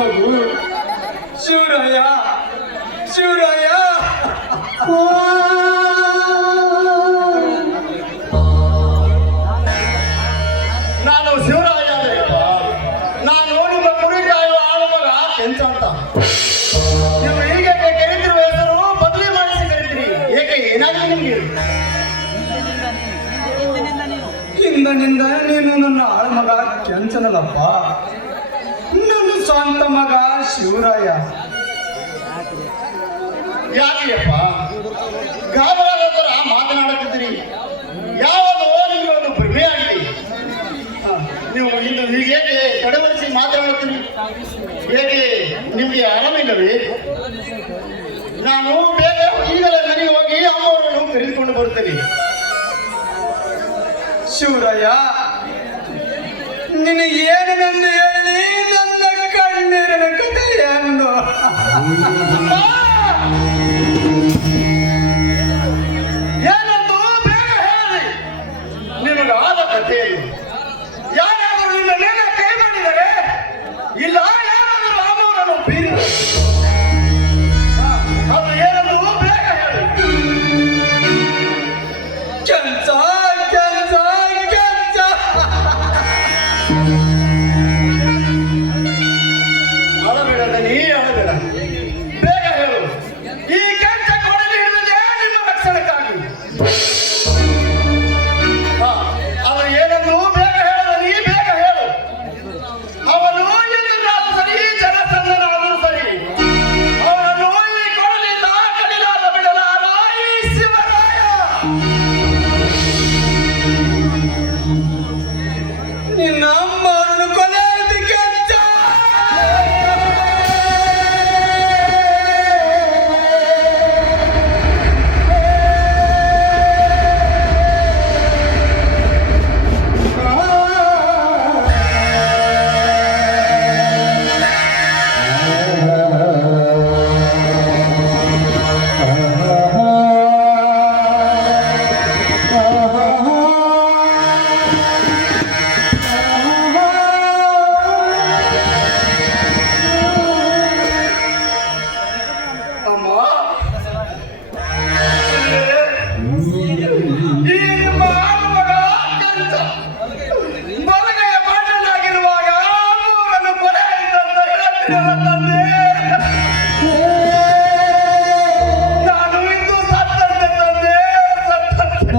ಮಗು ಶಿವರಾಯ ಶಿವರಾಯ. ನಾನು ಶಿವರಾಯ ಅಂದ್ರಪ್ಪ. ನಾನು ನಿಮ್ಮ ಕುರಿ ಕಾಯುವ ಆಳು ಮಗ ಕೆಂಚ ಅಂತ. ನೀವು ಹೀಗೆ ಕರೀತಿರುವ ಹೆಸರು ಬದಲಿ ಮಾಡಿಸಿ ಕರೀತೀರಿ. ಏಕೆ ಏನಾಗಿದೆ ನಿಮ್ಗೆ? ಇಂದಿನಿಂದ ನೀನು ನನ್ನ ಆಳು ಮಗ ಕೆಂಚನಲ್ಲಪ್ಪ, ನನ್ನ ಸ್ವಂತ ಮಗ ಶಿವರಾಯ. ಯಾಕೆಯಪ್ಪ ಗಾಬರಾದ ಥರ ಮಾತನಾಡುತ್ತಿದ್ದೀರಿ? ಯಾವುದು ನಿಮಗೆ ಒಂದು ಭ್ರಮೆ ಆಗಿದೆ. ನೀವು ಇಂದು ಹೀಗೆ ತಡವರಿಸಿ ಮಾತನಾಡುತ್ತೀರಿ? ಹೇಗೆ ನಿಮಗೆ ಆರಾಮಿಲ್ಲವೇ? ನಾನು ಬೇಗ ಈಗಲೇ ಮನೆಗೆ ಹೋಗಿ ಅಮ್ಮವರನ್ನು ಕರೆದುಕೊಂಡು ಬರುತ್ತೇನೆ. ಶಿವರಾಯ, ನಿನಗೆ ಏನೆಂದು ಹೇಳಿ ನನ್ನ ಕಣ್ಣೀರಿನ ಕಥೆಯನ್ನು ಏನೆಂದು ಬೇಗ ಹೇಳಿ. ನಿಮಗಾದ ಕಥೆಯನ್ನು ಯಾರಾದರೂ ನಿನ್ನ ಮೇಲೆ ಕೈ ಮಾಡಿದರೆ, ಇಲ್ಲ ಯಾರಾದರೂ ಅಮ್ಮವರನ್ನು ಬೀರಿದರೆ, ಅದು ಏನೆಂದು ಬೇಗ ಹೇಳಿ. ಕೆಂಚ ಕೆಂಚ ಕೆಂಚ. ಅಳಬೇಡ ನೀ ಅಳಬೇಡ, ಬೇಗ ಹೇಳು. ಈ ಕೆಂಚ ಕೊಡಲಿ ಹಿಡಿದಿದೆ ನಿಮ್ಮ ರಕ್ಷಣೆಗಾಗಿ. ಅದು ಏನೆಂದು ಬೇಗ ಹೇಳು, ನೀ ಬೇಗ ಹೇಳು. ಅವನು ಎಂದಿನಾದರೂ ಸರಿ, ಜನಸಂದನಾದರೂ ಸರಿ, ಅವನನ್ನು ಈ ಕೊಡಲಿಂದ ಕಡಿಲಾದ ಬಿಡಲಾರ ಈ ಶಿವರಾಯ. ನಿನ್ನ ಅಮ್ಮವನ್ನು ಕೊಲೆ ಕೆಂಚ. ಅಮ್ಮ, ಈ ನಿಮ್ಮ ಮಗ ಕೆಂಚ ಬಲಗೈಯ ಪಾಠನಾಗಿರುವಾಗ ಅಮ್ಮವರನ್ನು ಕೊಲೆ ಆಯಿತಂತ ಹೇಳ್ತೀರಲ್ಲ ತಂದೆ. ನಾನು ಇಂದು ಸತ್ತಂತೆ ತಂದೆ, ಸತ್ತಂತೆ.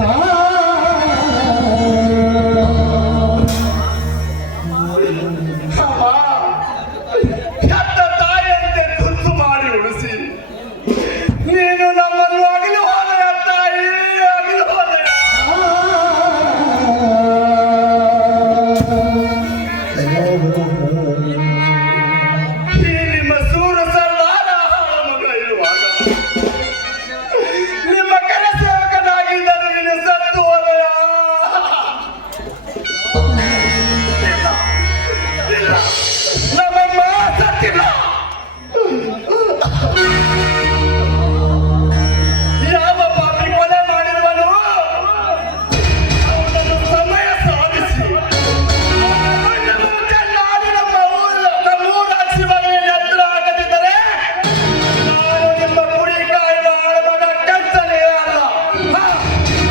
ಅಮ್ಮ, ಹೆತ್ತ ತಾಯಿಯಂತೆ ತುತ್ತು ಮಾಡಿ ಉಳಿಸಿ ನೀನು ನಮ್ಮನ್ನು ಅಗಲು ಹೋದೆಯ ತಾಯಿ, ಅಗಲು ಹೋದೆಯ. ಈ ನಿಮ್ಮ ಸೂರ ಸರ್ದಾರ ಮಗ ಇರುವಾಗ ನಿಮ್ಮ ಕರೆ ಸೇವಕನಾಗಿದ್ದರು ನೀನು ಸತ್ತು ಹೋದೆಯ. ಇಲ್ಲ, ಇಲ್ಲ, ನಮ್ಮಮ್ಮ ಸತ್ತಿಲ್ಲ. ಯಾವ ಪಾಪಿ ಕೊಲೆ ಮಾಡಿರುವನು ಅವನನ್ನು ಸಮಯ ಸಾಧಿಸಿ ಅವನನ್ನು ಚೆನ್ನಾಗಿ ನಮ್ಮೂರ ಶಿವನಲ್ಲಿ ಹತ್ರ ಆಗದಿದ್ದರೆ ನಾನು ನಿಮ್ಮ ಕುರಿ ಕಾಯುವ ಆಳುಮಗ ಕೆಂಚನೇ ಅಲ್ಲ.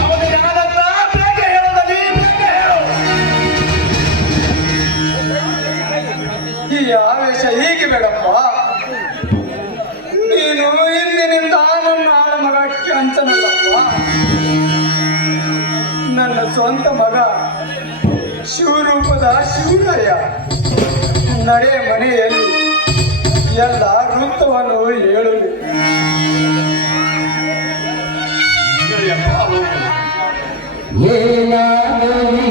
ಅವನು ಯಾರಂತ ಬೇಗ ಹೇಳೋದಲ್ಲಿ ಬೇಗ ಹೇಳು. ಈ ಆವೇಶ ಹೀಗೆ ಬೇಡಪ್ಪ. ನೀನು ಇಂದಿನಿಂದ ನನ್ನ ಆಳ ಮಗ ಕೆಂಚನಲ್ಲಪ್ಪ, ನನ್ನ ಸ್ವಂತ ಮಗ ಶಿವರೂಪದ ಶಿವರಾಯ. ನಡೆ ಮನೆಯಲ್ಲಿ ಎಲ್ಲ ವೃತ್ತವನ್ನು ಹೇಳುವೆ. ಏನಾಗಲಿ